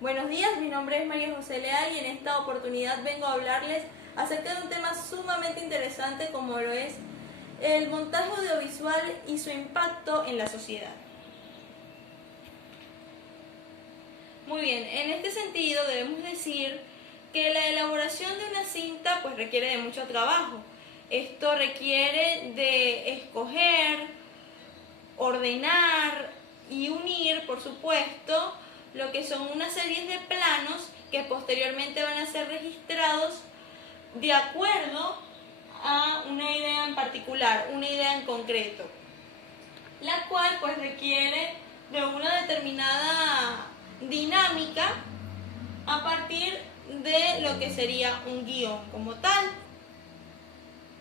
Buenos días, mi nombre es María José Leal y en esta oportunidad vengo a hablarles acerca de un tema sumamente interesante como lo es el montaje audiovisual y su impacto en la sociedad. Muy bien, en este sentido debemos decir que la elaboración de una cinta pues requiere de mucho trabajo. Esto requiere de escoger, ordenar y unir, por supuesto, lo que son una serie de planos que posteriormente van a ser registrados de acuerdo a una idea en particular, una idea en concreto, la cual pues requiere de una determinada dinámica a partir de lo que sería un guión como tal.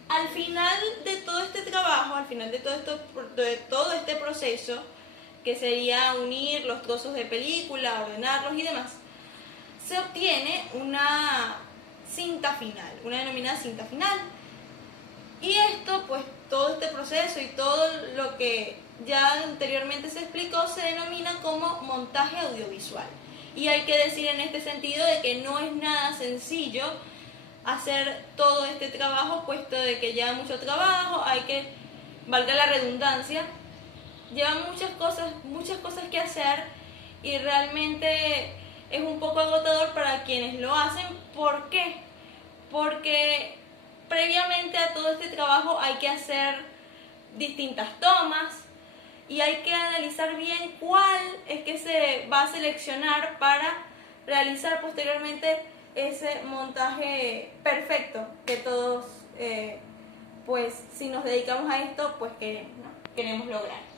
Al final de todo este trabajo, al final de todo este proceso, que sería unir los trozos de película, ordenarlos y demás, se obtiene una cinta final, una denominada cinta final. Y esto, pues todo este proceso y todo lo que ya anteriormente se explicó se denomina como montaje audiovisual. Y hay que decir en este sentido de que no es nada sencillo hacer todo este trabajo, puesto de que lleva mucho trabajo, hay que, valga la redundancia, lleva muchas cosas que hacer y realmente es un poco agotador para quienes lo hacen. ¿Por qué? Porque previamente a todo este trabajo hay que hacer distintas tomas y hay que analizar bien cuál es que se va a seleccionar para realizar posteriormente ese montaje perfecto que todos, pues si nos dedicamos a esto, pues queremos, ¿no? Queremos lograr.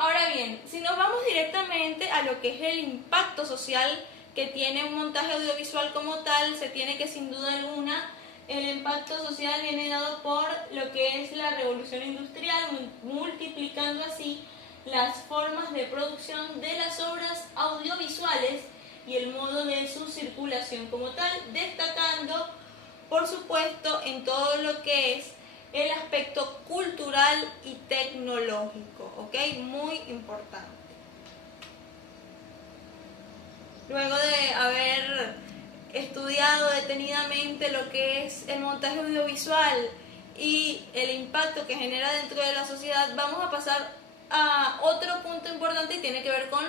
Ahora bien, si nos vamos directamente a lo que es el impacto social que tiene un montaje audiovisual como tal, se tiene que sin duda alguna el impacto social viene dado por lo que es la revolución industrial, multiplicando así las formas de producción de las obras audiovisuales y el modo de su circulación como tal, destacando, por supuesto, en todo lo que es el aspecto cultural y tecnológico, ¿ok? Muy importante. Luego de haber estudiado detenidamente lo que es el montaje audiovisual y el impacto que genera dentro de la sociedad, vamos a pasar a otro punto importante y tiene que ver con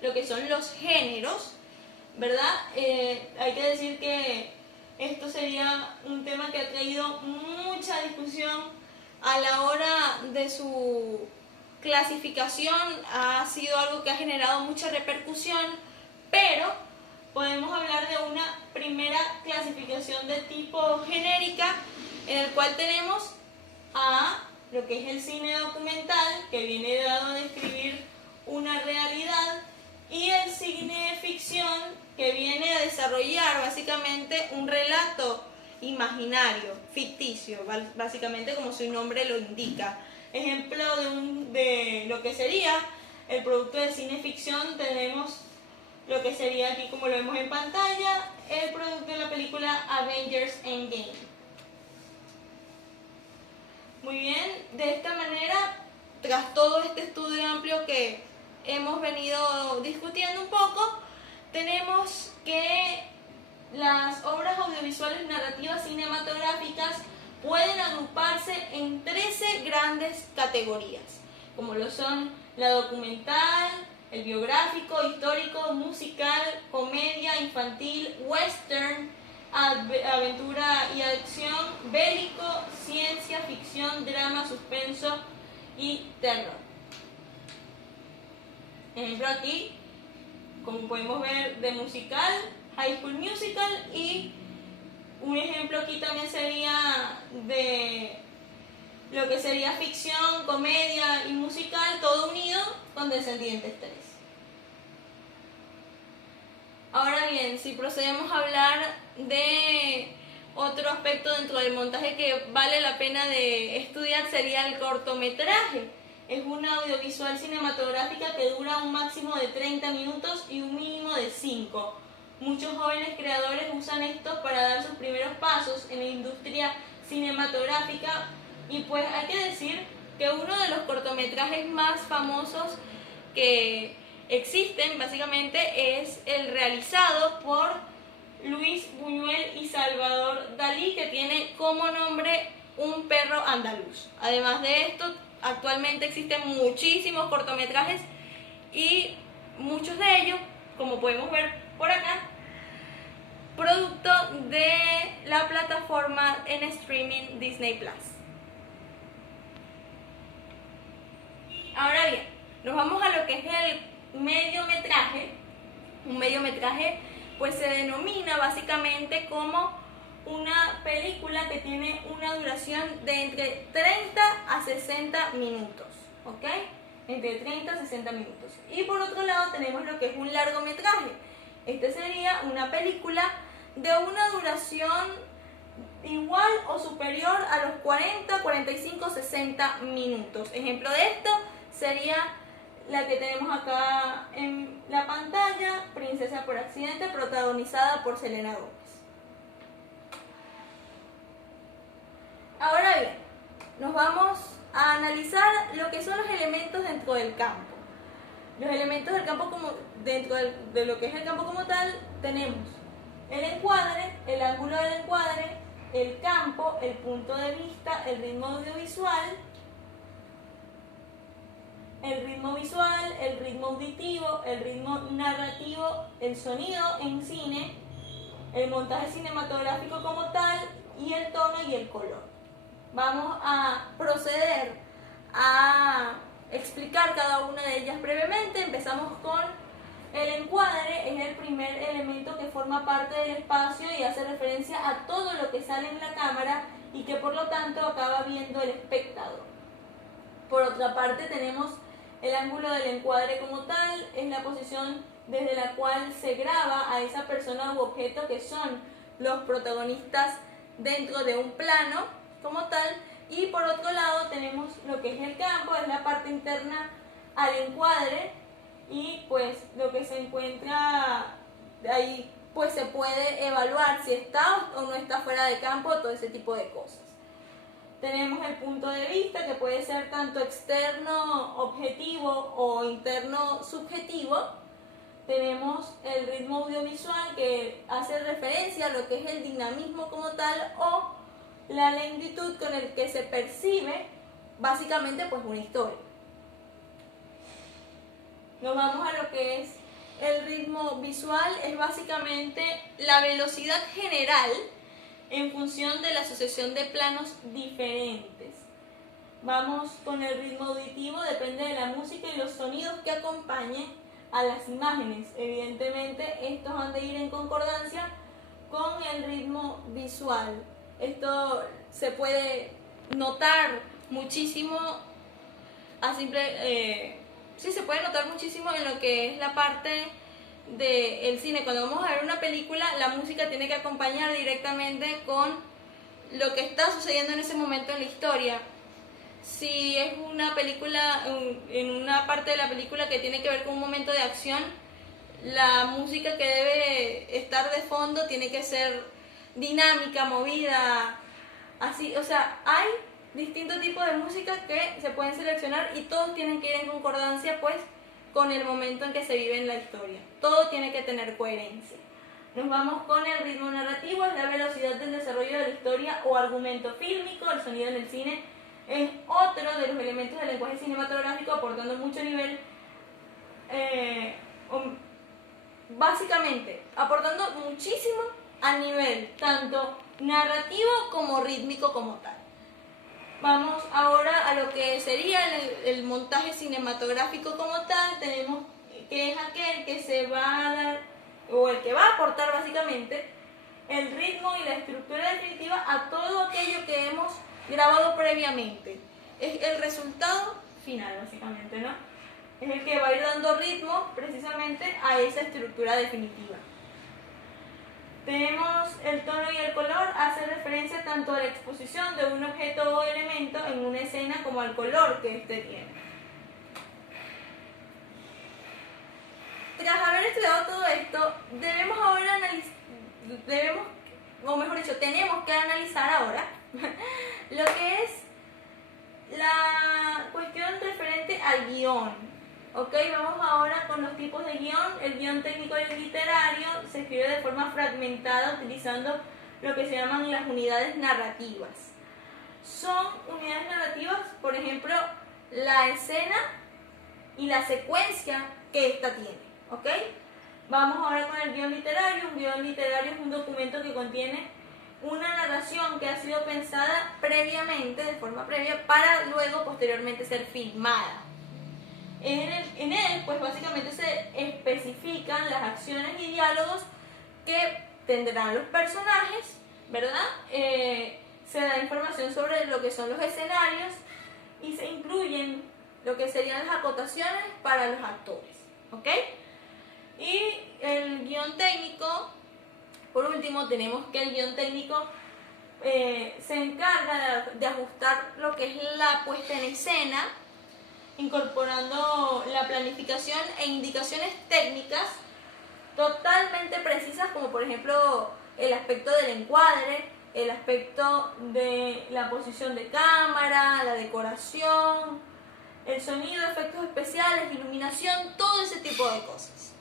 lo que son los géneros, ¿verdad? Hay que decir que esto sería un tema que ha traído mucha discusión a la hora de su clasificación, ha sido algo que ha generado mucha repercusión, pero podemos hablar de una primera clasificación de tipo genérica, en el cual tenemos a lo que es el cine documental, que viene dado a describir una realidad, y el cine ficción, que viene a desarrollar básicamente un relato imaginario, ficticio, básicamente como su nombre lo indica. Ejemplo de lo que sería el producto de cine ficción, tenemos lo que sería aquí, como lo vemos en pantalla, el producto de la película Avengers Endgame. Muy bien, de esta manera, tras todo este estudio amplio que hemos venido discutiendo un poco, tenemos que las obras audiovisuales narrativas cinematográficas pueden agruparse en 13 grandes categorías, como lo son la documental, el biográfico, histórico, musical, comedia, infantil, western, aventura y acción, bélico, ciencia ficción, drama, suspenso y terror. Ejemplo aquí, como podemos ver, de musical, High School Musical, y un ejemplo aquí también sería de lo que sería ficción, comedia y musical, todo unido con Descendientes 3. Ahora bien, si procedemos a hablar de otro aspecto dentro del montaje que vale la pena de estudiar, sería el cortometraje. Es una audiovisual cinematográfica que dura un máximo de 30 minutos y un mínimo de 5. Muchos jóvenes creadores usan estos para dar sus primeros pasos en la industria cinematográfica, y pues hay que decir que uno de los cortometrajes más famosos que existen, básicamente es el realizado por Luis Buñuel y Salvador Dalí, que tiene como nombre Un perro andaluz. Además de esto, actualmente existen muchísimos cortometrajes y muchos de ellos, como podemos ver por acá, producto de la plataforma en streaming Disney Plus. Ahora bien, nos vamos a lo que es el mediometraje. Un mediometraje pues se denomina básicamente como una película que tiene una duración de entre 30 a 60 minutos, ¿ok? Entre 30 a 60 minutos. Y por otro lado tenemos lo que es un largometraje. Este sería una película de una duración igual o superior a los 40, 45, 60 minutos. Ejemplo de esto sería la que tenemos acá en la pantalla, Princesa por accidente, protagonizada por Selena Gómez. Ahora bien, nos vamos a analizar lo que son los elementos dentro del campo. Los elementos del campo, como dentro de lo que es el campo como tal, tenemos el encuadre, el ángulo del encuadre, el campo, el punto de vista, el ritmo audiovisual, el ritmo auditivo, el ritmo narrativo, el sonido en cine, el montaje cinematográfico como tal y el tono y el color. Vamos a proceder a explicar cada una de ellas brevemente. Empezamos con el encuadre. Es el primer elemento que forma parte del espacio y hace referencia a todo lo que sale en la cámara y que por lo tanto acaba viendo el espectador. Por otra parte tenemos el ángulo del encuadre como tal, es la posición desde la cual se graba a esa persona u objeto que son los protagonistas dentro de un plano como tal. Y por otro lado tenemos lo que es el campo, es la parte interna al encuadre y pues lo que se encuentra ahí pues se puede evaluar si está o no está fuera de campo, todo ese tipo de cosas. Tenemos el punto de vista, que puede ser tanto externo objetivo o interno subjetivo. Tenemos el ritmo audiovisual, que hace referencia a lo que es el dinamismo como tal o la lentitud con el que se percibe básicamente pues una historia. Nos vamos a lo que es el ritmo visual, es básicamente la velocidad general en función de la sucesión de planos diferentes. Vamos con el ritmo auditivo, depende de la música y los sonidos que acompañen a las imágenes. Evidentemente estos han de ir en concordancia con el ritmo visual. Esto se puede notar muchísimo se puede notar muchísimo en lo que es la parte del cine. Cuando vamos a ver una película, la música tiene que acompañar directamente con lo que está sucediendo en ese momento en la historia. Si es una película, en una parte de la película que tiene que ver con un momento de acción, la música que debe estar de fondo tiene que ser dinámica, movida, así, o sea, hay distintos tipos de música que se pueden seleccionar y todos tienen que ir en concordancia pues con el momento en que se vive en la historia. Todo tiene que tener coherencia. Nos vamos con el ritmo narrativo, es la velocidad del desarrollo de la historia o argumento fílmico. El sonido en el cine es otro de los elementos del lenguaje cinematográfico, aportando mucho nivel, básicamente aportando muchísimo a nivel tanto narrativo como rítmico como tal. Vamos ahora a lo que sería el montaje cinematográfico como tal. Tenemos que es aquel que se va a dar, o el que va a aportar básicamente el ritmo y la estructura definitiva a todo aquello que hemos grabado previamente. Es el resultado final básicamente, ¿no? Es el que va a ir dando ritmo precisamente a esa estructura definitiva. Tenemos el tono y el color, hace referencia tanto a la exposición de un objeto o elemento en una escena como al color que éste tiene. Tras haber estudiado todo esto, tenemos que analizar ahora lo que es la cuestión referente al guión. Ok, vamos ahora con los tipos de guión. El guión técnico y el literario se escribe de forma fragmentada utilizando lo que se llaman las unidades narrativas. Son unidades narrativas, por ejemplo, la escena y la secuencia que ésta tiene. ¿Ok? Vamos ahora con el guión literario. Un guión literario es un documento que contiene una narración que ha sido pensada previamente, de forma previa, para luego posteriormente ser filmada. En él, pues básicamente se especifican las acciones y diálogos que tendrán los personajes, ¿verdad? Se da información sobre lo que son los escenarios y se incluyen lo que serían las acotaciones para los actores, ¿ok? Y el guión técnico, por último, tenemos que el guión técnico se encarga de ajustar lo que es la puesta en escena, incorporando la planificación e indicaciones técnicas totalmente precisas, como por ejemplo el aspecto del encuadre, el aspecto de la posición de cámara, la decoración, el sonido, efectos especiales, iluminación, todo ese tipo de cosas.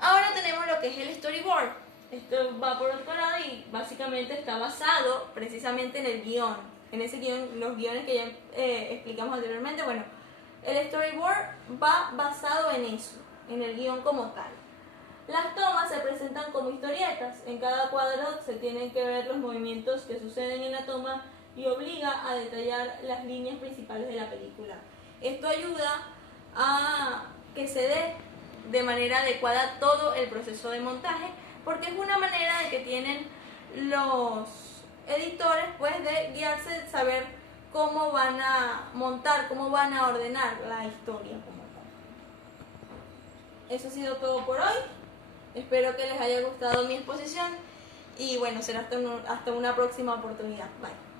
Ahora tenemos lo que es el storyboard. Esto va por otro lado y básicamente está basado precisamente en el guión. En ese guión, los guiones que ya explicamos anteriormente. Bueno, el storyboard va basado en eso, en el guión como tal. Las tomas se presentan como historietas. En cada cuadro se tienen que ver los movimientos que suceden en la toma y obliga a detallar las líneas principales de la película. Esto ayuda a que se dé de manera adecuada todo el proceso de montaje, porque es una manera de que tienen los editores pues de guiarse, de saber cómo van a montar, cómo van a ordenar la historia como tal. Eso ha sido todo por hoy. Espero que les haya gustado mi exposición y bueno, será hasta una próxima oportunidad. Bye.